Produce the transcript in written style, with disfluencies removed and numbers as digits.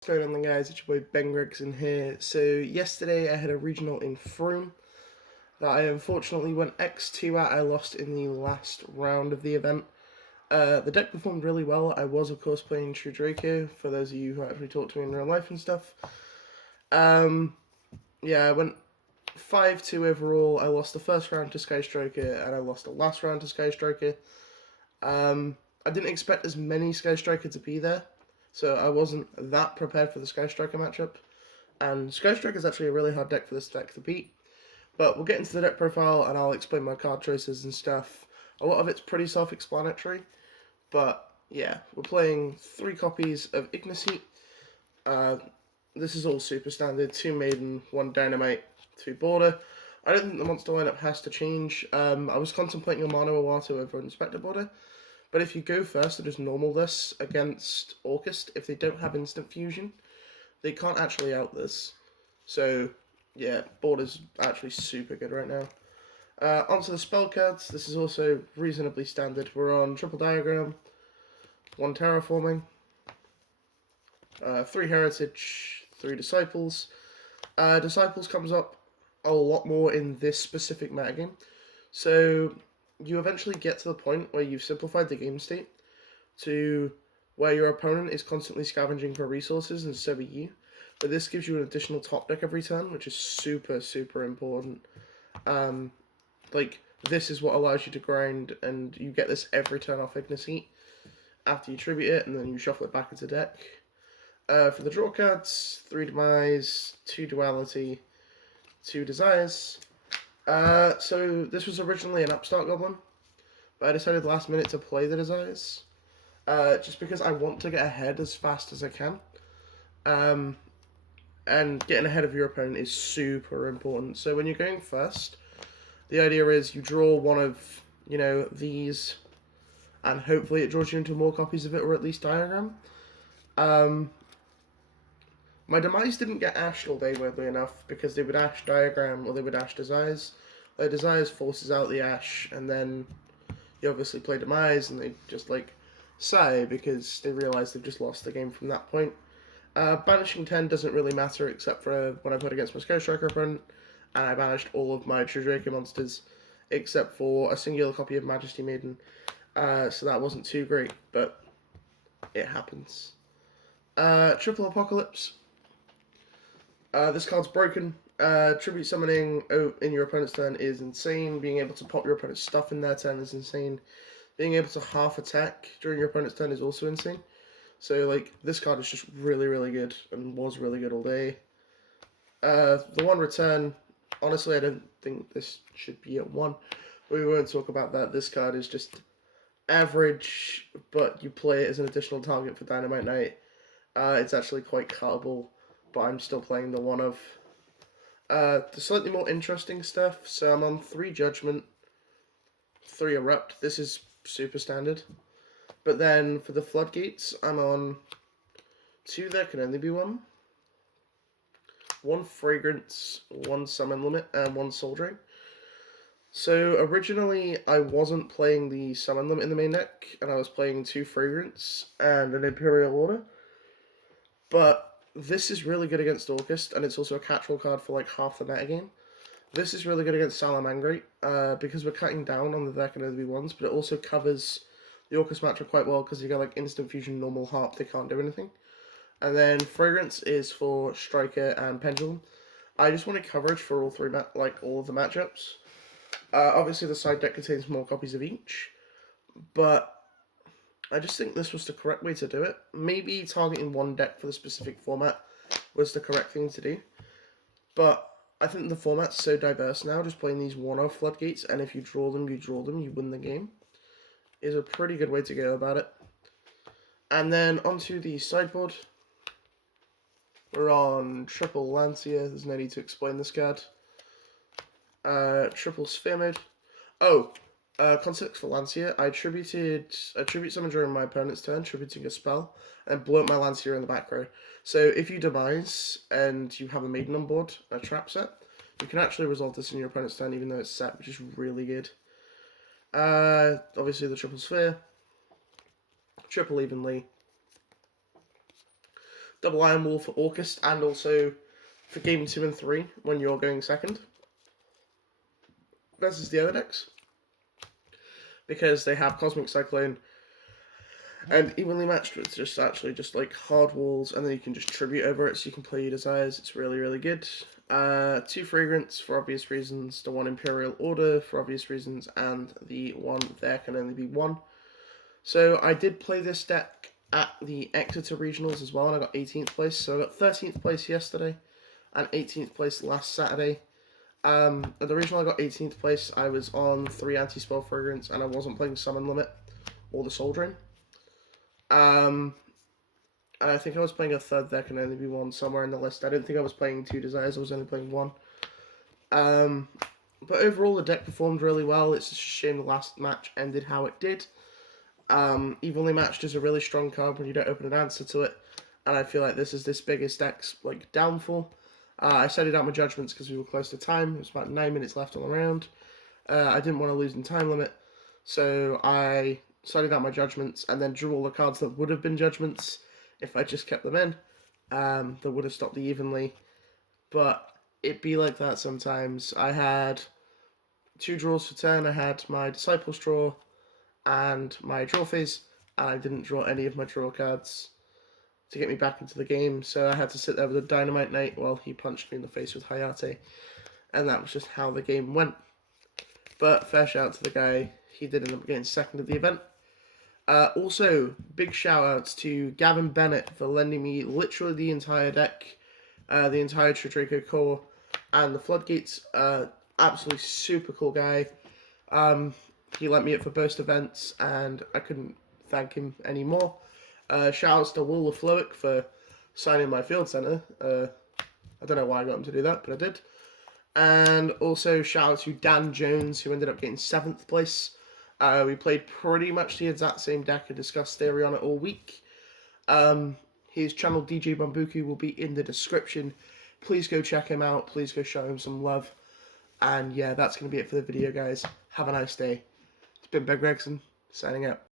What's going on then, guys? It's your boy Ben Gregson here. So yesterday I had a regional in Frome that I unfortunately went x-2 at. I lost in the last round of the event. The deck performed really well. I was of course playing True Draco, for those of you who actually talk to me in real life and stuff. Yeah, I went 5-2 overall. I lost the first round to Sky Striker and I lost the last round to Sky Striker. I didn't expect as many Sky Striker to be there, so I wasn't that prepared for the Sky Striker matchup. And Sky Striker is actually a really hard deck for this deck to beat. But we'll get into the deck profile and I'll explain my card choices and stuff. A lot of it's pretty self-explanatory, but yeah, we're playing 3 copies of Igniseat. This is all super standard: 2 Maiden, 1 Dynamite, 2 Border. I don't think the monster lineup has to change. I was contemplating a Mono Awato over Inspector Border, but if you go first and just normal this against Orcust, if they don't have instant fusion, they can't actually out this. So yeah, Border's actually super good right now. Onto the spell cards. This is also reasonably standard. We're on Triple Diagram, 1 Terraforming, 3 Heritage, 3 Disciples. Disciples comes up a lot more in this specific metagame. So you eventually get to the point where you've simplified the game state to where your opponent is constantly scavenging for resources and so are you. But this gives you an additional top deck every turn, which is super, super important. Like, this is what allows you to grind, and you get this every turn off Igniseat after you tribute it, and then you shuffle it back into deck. For the draw cards, 3 Demise, 2 Duality, 2 Desires. So this was originally an Upstart Goblin, but I decided last minute to play the Desires, just because I want to get ahead as fast as I can. And getting ahead of your opponent is super important. So when you're going first, the idea is you draw one of, these, and hopefully it draws you into more copies of it, or at least Diagram. My Demise didn't get ashed all day, weirdly enough, because they would ash Diagram or they would ash Desires. Their Desires forces out the ash, and then you obviously play Demise, and they just, sigh because they realise they've just lost the game from that point. Banishing 10 doesn't really matter, except for when I played against my Sky Striker opponent, and I banished all of my True Draco monsters, except for a singular copy of Majesty Maiden. So that wasn't too great, but it happens. Triple Apocalypse. This card's broken. Tribute summoning in your opponent's turn is insane. Being able to pop your opponent's stuff in their turn is insane. Being able to half attack during your opponent's turn is also insane. So, this card is just really, really good, and was really good all day. The 1 return, honestly, I don't think this should be at 1. We won't talk about that. This card is just average, but you play it as an additional target for Dynamite Knight. It's actually quite cuttable, but I'm still playing the 1 of. The slightly more interesting stuff, so I'm on 3 Judgment, 3 Erupt. This is super standard. But then for the Floodgates, I'm on 2 There Can Only Be 1, 1 Fragrance, 1 Summon Limit, and 1 Soul Drain. So originally I wasn't playing the Summon Limit in the main deck, and I was playing 2 Fragrance and an Imperial Order. But this is really good against Orcust, and it's also a catch-all card for half the metagame. This is really good against Salamangreat, because we're cutting down on the There Can Only Be 1s, but it also covers the Orcust matchup quite well because you got instant fusion, normal harp, they can't do anything. And then Fragrance is for Striker and Pendulum. I just wanted coverage for all 3 all of the matchups. Obviously the side deck contains more copies of each, but I just think this was the correct way to do it. Maybe targeting 1 deck for the specific format was the correct thing to do, but I think the format's so diverse now, just playing these one-off Floodgates, and if you draw them, you win the game, is a pretty good way to go about it. And then onto the sideboard. We're on Triple Lancia. There's no need to explain this card. Triple Sphere Mode. Context for Lancia. I tribute summon during my opponent's turn, tributing a spell, and blow up my Lancia in the back row. So if you Demise and you have a Maiden on board, a trap set, you can actually resolve this in your opponent's turn even though it's set, which is really good. Obviously the Triple Sphere, Triple Evenly, double Iron Wall for August, and also for game 2 and 3 when you're going second versus the other decks, because they have Cosmic Cyclone and evenly matched with just like hard walls, and then you can just tribute over it, so you can play your desires. It's really, really good. 2 Fragrance for obvious reasons, the 1 Imperial Order for obvious reasons, and the 1 There Can Only Be One. So I did play this deck at the Exeter Regionals as well, and I got 18th place. So I got 13th place yesterday and 18th place last Saturday. At the regional I got 18th place. I was on 3 Anti-Spell Fragrance, and I wasn't playing Summon Limit or the Soul Drain. And I think I was playing a third There Can Only Be One somewhere in the list. I didn't think I was playing 2 Desires, I was only playing 1. But overall the deck performed really well. It's just a shame the last match ended how it did. Evenly Matched is a really strong card when you don't open an answer to it, and I feel like this is this biggest deck's like downfall. I studied out my judgments because we were close to time. It was about 9 minutes left on the round. I didn't want to lose in time limit, so I studied out my judgments and then drew all the cards that would have been judgments if I just kept them in. That would have stopped the evenly, but it be like that sometimes. I had 2 draws for turn. I had my Disciples draw and my draw phase, and I didn't draw any of my draw cards to get me back into the game, so I had to sit there with a Dynamite Knight while he punched me in the face with Hayate, and that was just how the game went. But fair shout out to the guy, he did end up getting second at the event. Also, big shout outs to Gavin Bennett for lending me literally the entire deck, the entire Draco core, and the Floodgates. Absolutely super cool guy. He lent me it for both events, and I couldn't thank him anymore. Shout outs to Will LaFloic for signing my field center. I don't know why I got him to do that, but I did. And also shout out to Dan Jones, who ended up getting 7th place. We played pretty much the exact same deck and discussed theory on it all week. His channel, DJ Bambuku, will be in the description. Please go check him out. Please go show him some love. And yeah, that's going to be it for the video, guys. Have a nice day. It's been Ben Gregson, signing out.